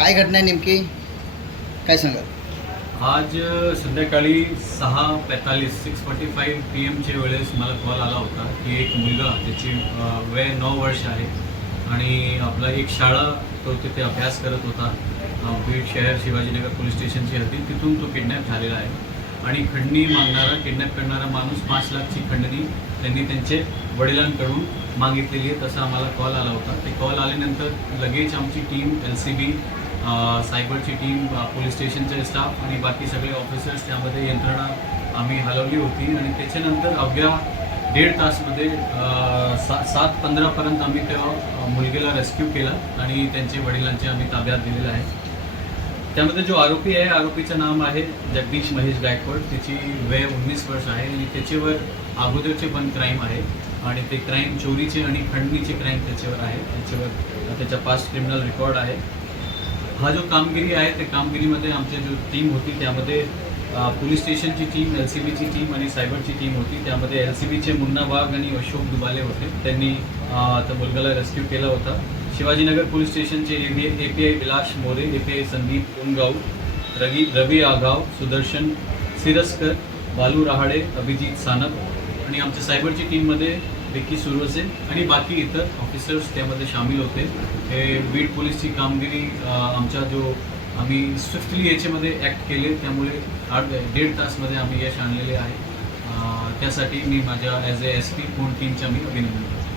काय घटना आहे नेमकी काय सांगा आज संध्याकाळी सहा पैतालीस सिक्स फोर्टी फाईव्ह पी एमच्या वेळेस मला कॉल आला होता की एक मुलगा त्याची वय नऊ वर्ष आहे आणि आपला एक शाळा तो तिथे अभ्यास करत होता बीड शहर शिवाजीनगर पोलीस स्टेशनची हद्दी तिथून तो किडनॅप झालेला आहे आणि खंडणी मागणारा किडनॅप करणारा माणूस पाच लाखची खंडणी त्यांनी त्यांचे वडिलांकडून मागितलेली आहे तसा आम्हाला कॉल आला होता ते कॉल आल्यानंतर लगेच आमची टीम एल सी बी सायबरची टीम पोलीस स्टेशनचे स्टाफ आणि बाकी सगळे ऑफिसर्स त्यामध्ये यंत्रणा आम्ही हलवली होती आणि त्याच्यानंतर अवघ्या दीड तासमध्ये सा सात पंधरापर्यंत आम्ही त्या मुलगीला रेस्क्यू केला आणि त्यांचे वडिलांचे आम्ही ताब्यात दिलेलं आहे त्यामध्ये जो आरोपी आहे आरोपीचं नाम आहे जगदीश महेश गायकवाड त्याची वय उन्नीस वर्ष आहे आणि त्याच्यावर अगोदरचे पण क्राईम आहे आणि ते क्राईम चोरीचे आणि खंडणीचे क्राईम त्याच्यावर आहे त्याच्यावर त्याचा पास्ट क्रिमिनल रेकॉर्ड आहे हा जो कामगिरी आहे त्या कामगिरीमध्ये आमची जो टीम होती त्यामध्ये पोलीस स्टेशनची टीम एल सी बीची टीम आणि सायबरची टीम होती त्यामध्ये एल सी बीचे मुन्ना वाघ आणि अशोक दुबाले होते त्यांनी त्या मुलगाला रेस्क्यू केला होता शिवाजीनगर पोलीस स्टेशनचे A A P I Vilas More A P I Sandeep Umgaon Ravi Ravi Agaon Sudarshan Siraskar Baalu Rahade Abhijit Sanap आणि आमच्या सायबरची टीममध्ये देखील सुरू असेल आणि बाकी इतर ऑफिसर्स त्यामध्ये सामील होते हे बीड पोलीसची कामगिरी आमचा जो आम्ही स्विफ्टली याच्यामध्ये ॲक्ट केले त्यामुळे आठ दीड तासमध्ये आम्ही यश आणलेले आहे त्यासाठी मी माझ्या as A S P phone टीमच्या मी अभिनंदन करतो